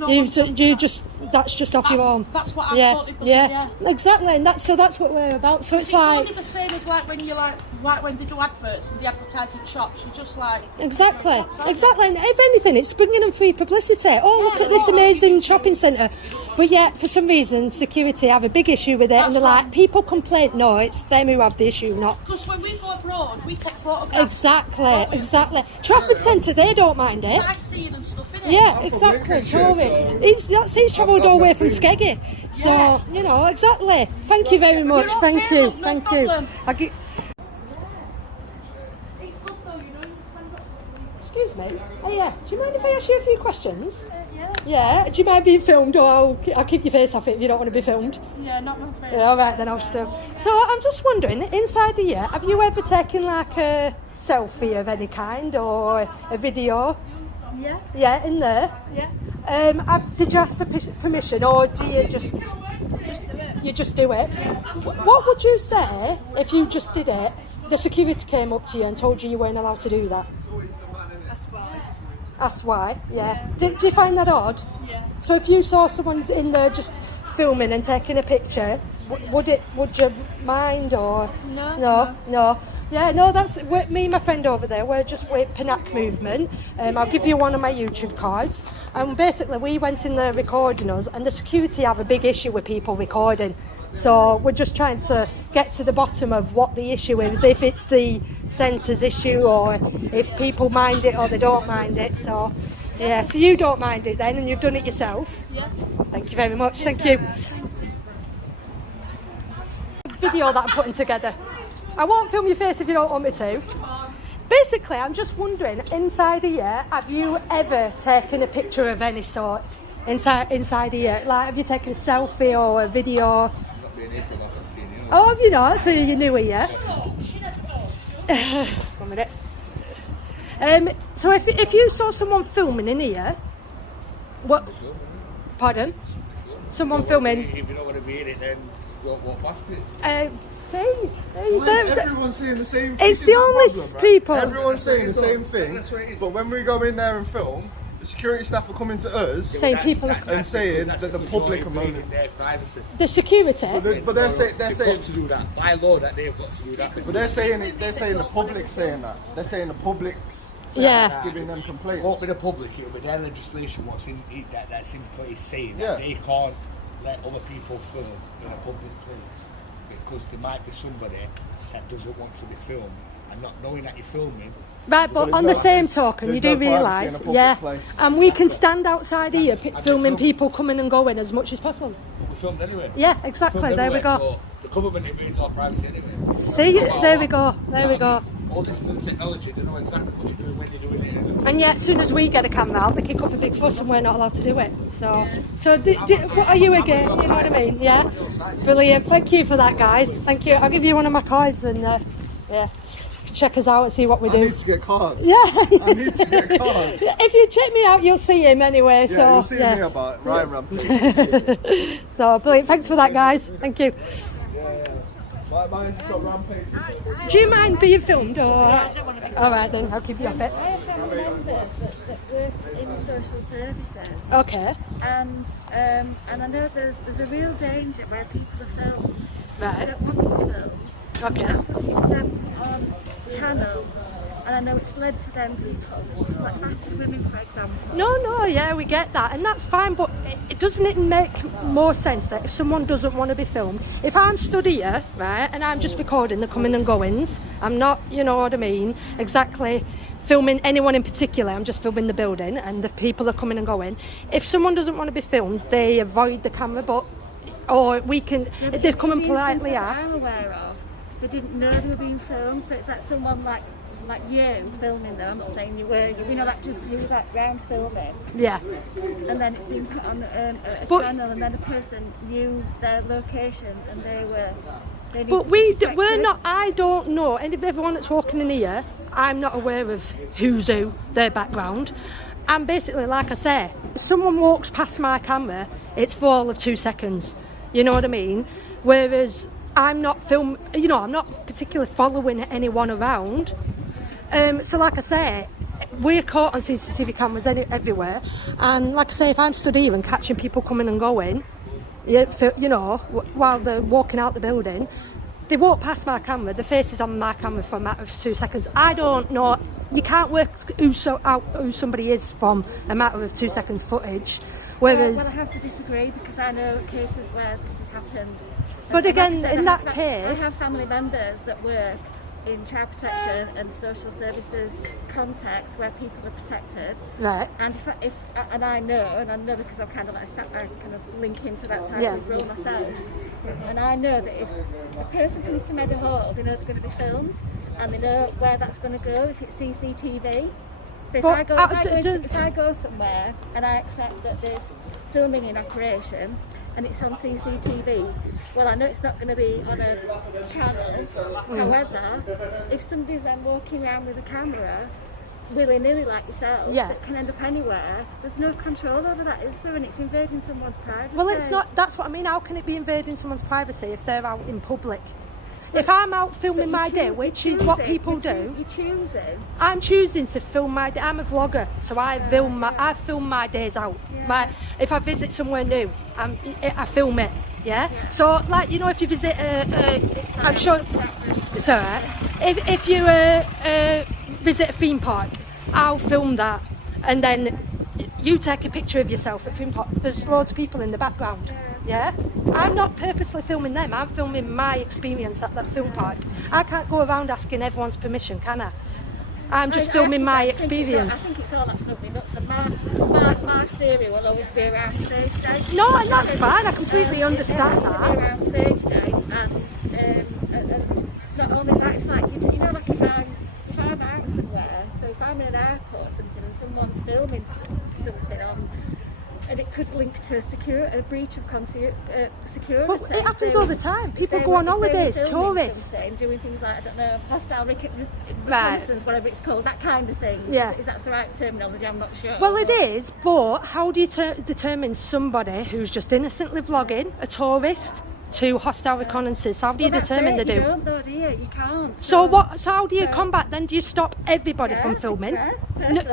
That's just off your own. That's what I totally believe. Yeah, exactly. And that's what we're about. So it's like only the same as like when you like when they do adverts and they advertise in shops. You're just like exactly. And if anything, it's bringing them free publicity. Oh, look at this amazing shopping centre. But yet, for some reason, security have a big issue with it, and they're like, people complain. No, it's them who have the issue, not. Because when we go abroad, we take photographs. Exactly. Trafford Centre, they don't mind it. Sightseeing and stuff, innit? Yeah, exactly. Tourist. He's travelled all the way from Skeggy. So, you know, exactly. Thank you very much. You're Thank okay, you. love, no Thank you. problem. Excuse me. Oh yeah. Do you mind if I ask you a few questions? Yeah. Do you mind being filmed, or I'll keep your face off it if you don't want to be filmed? Yeah, not my face. Yeah, all right then. I'll still. So I'm just wondering, inside here, have you ever taken like a selfie of any kind or a video? Yeah. Yeah, in there. Yeah. Did you ask for permission, or do you just Just do it. you just do it? What would you say if you just did it? The security came up to you and told you weren't allowed to do that. That's why. That's why. Yeah. Do you find that odd? Yeah. So if you saw someone in there just filming and taking a picture, would you mind or no? Yeah, no, me and my friend over there, we're just with Pinat Movement. I'll give you one of my YouTube cards. And basically we went in there recording us, and the security have a big issue with people recording. So we're just trying to get to the bottom of what the issue is, if it's the centre's issue or if people mind it or they don't mind it. So yeah, so you don't mind it then, and you've done it yourself. Yeah. Thank you very much, thank you. Video that I'm putting together. I won't film your face if you don't want me to. Basically, I'm just wondering, inside here, have you ever taken a picture of any sort? Inside here, like have you taken a selfie or a video? Oh, have you not? So you're new here. 1 minute. So if you saw someone filming in here, what? Pardon? Someone filming. If you don't want to be in it, then walk past it. Everyone's saying the same thing. It's the only people. Everyone's saying the same thing, but when we go in there and film, the security staff are coming to us Saying people are- and saying that the public are moaning. Their privacy. The security. But they're saying They've got to do that. By law, that they've got to do that. but they're saying the public's saying that. They're saying the public's Yeah. giving them complaints. Won't be the public, it'll be their legislation that's in place saying Yeah. that they can't let other people film in a public place because there might be somebody that doesn't want to be filmed, and not knowing that you're filming. Right, but on the same token, you do there's no privacy realise, in a public yeah, place. and we can stand outside here filming people coming and going as much as possible. We're filmed anyway. Yeah, exactly. Filmed There we everywhere, go. So the government invades our privacy anyway. See, there we go. There we go. All this new technology, they know exactly what you're doing when you're doing it. And yet, as soon as we get a camera out, they kick up a big fuss, and we're not allowed to do it. So what are you again? You know what I mean? Yeah. Brilliant. Thank you for that, guys. Thank you. I'll give you one of my cards, and yeah. check us out and see what we I do. need to get cards. Yeah, I need to get cards. if you check me out, you'll see him anyway. Yeah, so you'll see me about Ryan Rampage. So brilliant. Thanks for that, guys. Thank you. Mine's got Rampage. Do you mind being filmed? Or... All right then, I'll keep you off it. I have family members that work in social services. Okay. And I know there's a real danger where people are filmed. Right. They don't want to be filmed. Okay. And footage of them on channels. And I know it's led to them people, like battered women, for example. No, yeah, we get that, and that's fine, but doesn't it make more sense that if someone doesn't want to be filmed, if I'm stood here, right, and I'm just recording the coming and goings, I'm not, you know what I mean, exactly filming anyone in particular, I'm just filming the building, and the people are coming and going. If someone doesn't want to be filmed, they avoid the camera, or we can, they come and politely ask. I'm aware of, they didn't know they were being filmed, so it's like someone like you filming them. I'm not saying you were, you know, like just you were like round filming. Yeah. And then it's been put on a channel, and then a person knew their location, and they But we're not. I don't know. And if everyone that's walking in here, I'm not aware of who's who, their background. And basically, like I say, if someone walks past my camera, it's for all of 2 seconds. You know what I mean? Whereas I'm not I'm not particularly following anyone around. So like I say, we're caught on CCTV cameras everywhere, and like I say, if I'm stood here and catching people coming and going, while they're walking out the building, they walk past my camera, the face is on my camera for a matter of 2 seconds. I don't know, you can't work out who somebody is from a matter of 2 seconds footage, whereas... Well, I have to disagree, because I know cases where this has happened. But again, like I said, in that case... I have family members that work in child protection and social services context where people are protected, right? And and I know because I'm kind of like I kind of link into that type of role myself, and I know that if a person comes to Meadowhall, they know they're going to be filmed, and they know where that's going to go if it's CCTV. So if I go somewhere and I accept that there's filming in operation and it's on CCTV, well, I know it's not going to be on a channel. However, if somebody's then walking around with a camera, willy-nilly like yourself, that can end up anywhere, there's no control over that, is there? And it's invading someone's privacy. Well, it's not, that's what I mean. How can it be invading someone's privacy if they're out in public? If I'm out filming my day, which is what people do, you're choosing. I'm choosing to film my day. I'm a vlogger, so I film my days out. If I visit somewhere new, I film it. Yeah. So, like, you know, if you visit, I'm sure it's alright. If you visit a theme park, I'll film that, and then you take a picture of yourself at theme park. There's loads of people in the background. Yeah, I'm not purposely filming them. I'm filming my experience at that film park. I can't go around asking everyone's permission, can I? I'm just filming my experience. I think it's all absolutely nuts, and my theory will always be around safety. No, and that's fine. I completely understand that. Around safety, and not only that, it's like you know, like if I'm out somewhere, so if I'm in an airport or something, and someone's filming something on. And it could link to a breach of security. But it happens all the time. People go on holidays, tourists. Doing things like, I don't know, hostile reconnaissance, whatever it's called, that kind of thing. Yeah. Is that the right terminology? I'm not sure. Well, it is, but how do you determine somebody who's just innocently vlogging, a tourist, to hostile reconnaissance? How do you determine they do? You don't though, do you? You can't. So how do you combat then? Do you stop everybody from filming?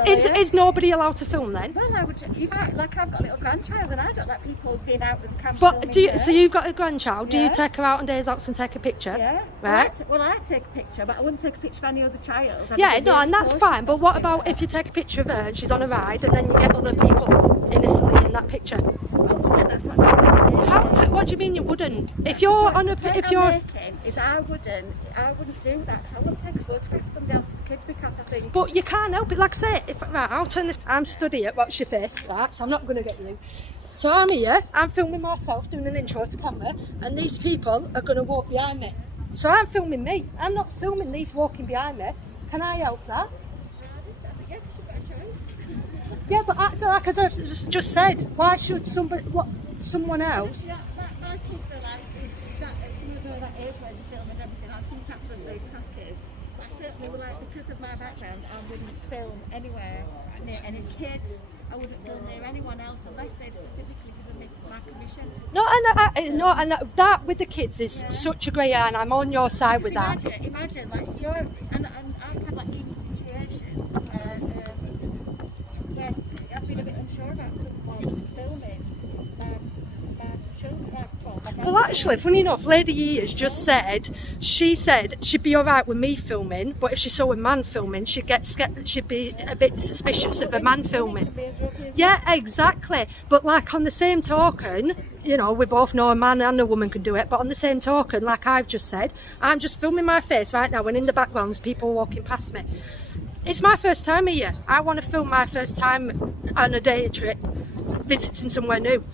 Is nobody allowed to film then? Well, I would. I've got a little grandchild, and I don't like people being out with the camera. But so you've got a grandchild? Do you take her out on days out and take a picture? Yeah. Right. Well, I take a picture, but I wouldn't take a picture of any other child. And that's fine. But what about if you take a picture of her and she's on a ride, and then you get other people innocently in that picture? I wouldn't. That's what I'm doing. What do you mean you wouldn't? If you're on a, if you're, I wouldn't do that. So I wouldn't take a photograph of somebody else's kid because I think. But you can't help it. Like I say, I'll turn this. I'm stood here. Watch your face, right? So I'm not going to get you. So I'm here. I'm filming myself, doing an intro to camera, and these people are going to walk behind me. So I'm filming me. I'm not filming these walking behind me. Can I help that? Yeah, because you've got a choice. Yeah, but like as I just said, why should someone else? Yeah, my kids are like that age where they film and everything. I think absolutely crackers. certainly would like, because of my background, I wouldn't film anywhere near any kids. I wouldn't film near anyone else unless they'd specifically given me my permission. And that with the kids is such a great eye, and I'm on your side with that. Imagine, like, and I had like even situations where I've been a bit unsure about someone filming my children. Well, actually, funny enough, Lady E has just said she'd be alright with me filming, but if she saw a man filming, she'd be a bit suspicious of a man filming. Yeah, exactly. But like on the same token, you know, we both know a man and a woman can do it, but on the same token, like I've just said, I'm just filming my face right now, and in the background there's people walking past me. It's my first time here. I want to film my first time on a day trip, visiting somewhere new.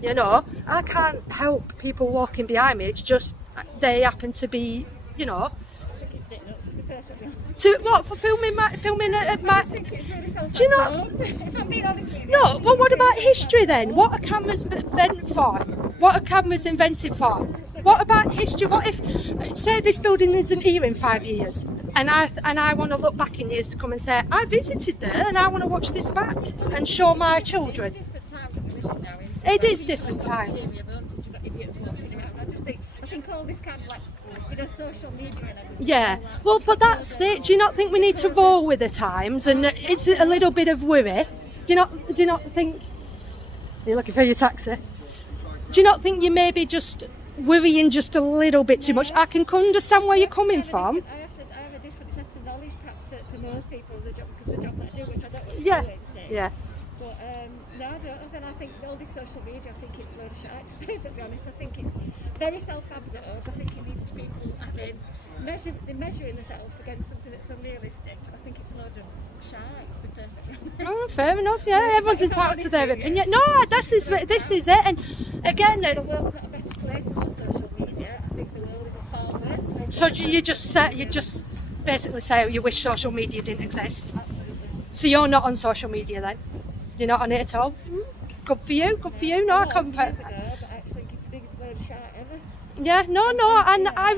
You know, I can't help people walking behind me. It's just they happen to be, you know. For filming at my. Do you know? No, but what about history then? What are cameras meant for? What are cameras invented for? What about history? What if, say, this building isn't here in 5 years, and I want to look back in years to come and say I visited there and I want to watch this back and show my children. It is different times. I think all this kind of like, you know, social media and everything. Yeah, well, but that's it. Do you not think we need to roll with the times? And it's a little bit of worry. Do you not think? You're looking for your taxi. Do you not think you may be just worrying just a little bit too much? I can understand where you're coming from. I have a different set of knowledge perhaps to most people because the job that I do, which I don't want to Yeah, go into. yeah. But no, I don't. And I think all this social media, I think it's a load of shite, to be perfectly honest. I think it's very self-absorbed. I think it needs to be people measuring themselves against something that's unrealistic. I think it's a load of shite, to be perfectly honest. Oh, fair enough, yeah. Everyone's entitled to their opinion. No, this is it. And again, the world's not a better place for social media. I think the world is a far worse place. so you just basically say you wish social media didn't exist. So you're not on social media then? You're not on it at all? Good for you. No, I can't. But I actually think it's the biggest load of shite ever. Yeah, no, and I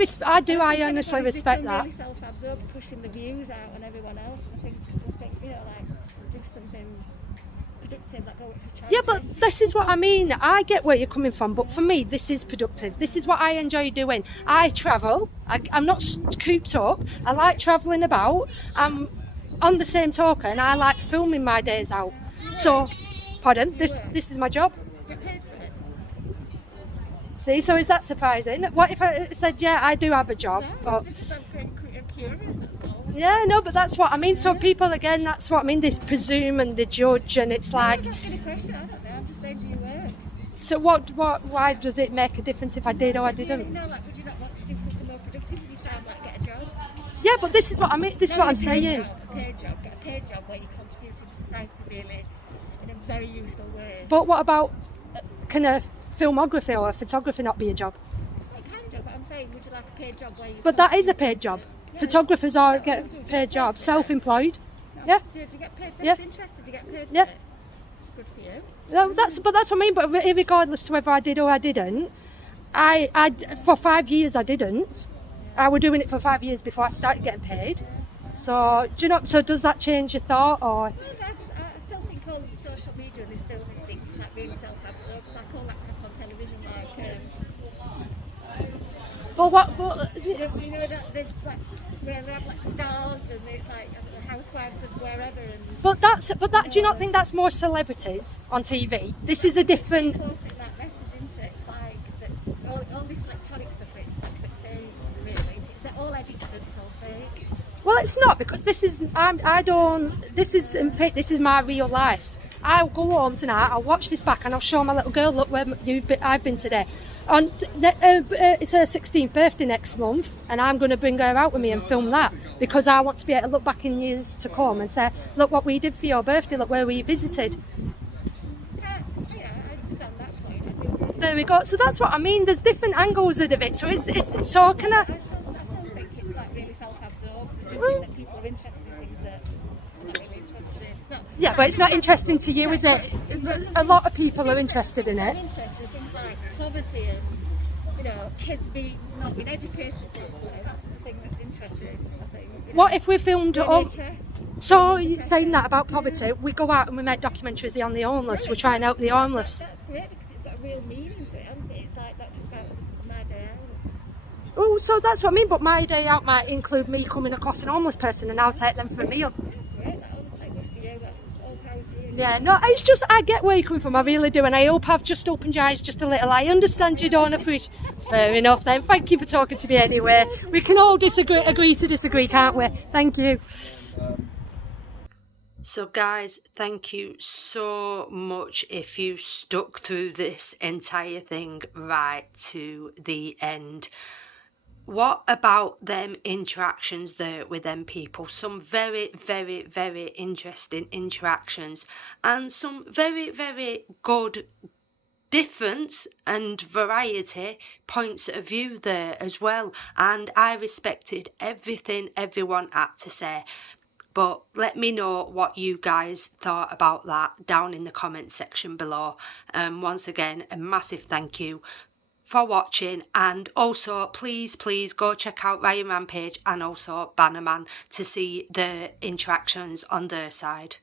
honestly respect that. Really self-absorbed, pushing the views out on everyone else. I think you know, like, do something productive, like go work for charity. Yeah, but this is what I mean. I get where you're coming from, but for me, this is productive. This is what I enjoy doing. I travel. I'm not cooped up. I like travelling about. On the same token, I like filming my days out. So, pardon, this is my job. See, so is that surprising? What if I said, yeah, I do have a job? No, it's just I'm curious, that's all. Yeah, no, but that's what I mean. So people, again, that's what I mean. They presume and they judge, and it's like. I'm not asking a question. I don't know. I'm just saying, do you work? So why does it make a difference if I did or I didn't? No, like, would you not want to do something more productive with your time, like get a job? Yeah, but this is what I mean. This is what I'm saying. Get a paid job where you contribute to society really in a very useful way. But what about can a filmography or a photography not be a job? It can do, but I'm saying, would you like a paid job where you? But that is a paid job. Photographers are get paid jobs, self-employed. Yeah. Do you get paid? Yeah. That's interested. Do you get paid for Yeah. it? Good for you. No, that's what I mean. But regardless to whether I did or I didn't, I for 5 years I didn't. I was doing it for 5 years before I started getting paid. So do you know? So does that change your thought or? I still think all social media and this filming thing is like really self-absorbed. It's like all that stuff on television, like. But what? But You know that there's like where they have like stars and it's like housewives and wherever and. But that. Do you not think that's more celebrities on TV? This is a different. That message, isn't it? It's like that all this electronic stuff. It's like fake, really. It's all edited and it's all fake. Well, it's not because this is. I don't. This is in fact. This is my real life. I'll go home tonight. I'll watch this back and I'll show my little girl. Look where I've been today. On it's her 16th birthday next month, and I'm going to bring her out with me and film that because I want to be able to look back in years to come and say, look what we did for your birthday. Look where we visited. Yeah, I understand that point. There we go. So that's what I mean. There's different angles of it. So it's so can I? I still think it's like really self-absorbed. That people are interested in things that they're not really interested in. It's not, Yeah, but it's not interesting to you, is it? A lot of people are interested in it. I'm interested in things like poverty and you know, kids not being educated properly. That's the thing that's interesting, I think. What if we filmed at home? NHS, So you're saying that about poverty, we go out and we make documentaries on the homeless, we try and help the homeless. That's great because it's got a real meaning to it, hasn't it? It's like not just about this is my day out. Oh, so that's what I mean, but my day out might include me coming across an homeless person and I'll take them for a meal. Great, that was like good for you, that all powers to you. Yeah, no, it's just, I get where you're coming from, I really do, and I hope I've just opened your eyes just a little. I understand you don't appreciate. Fair enough then, thank you for talking to me anyway. We can all agree to disagree, can't we? Thank you. So guys, thank you so much if you stuck through this entire thing right to the end. What about them interactions there with them people? Some very, very, very interesting interactions and some very, very good difference and variety points of view there as well. And I respected everything everyone had to say. But let me know what you guys thought about that down in the comments section below. Once again, a massive thank you for watching, and also please go check out Ryan Rampage and also Bannerman to see the interactions on their side.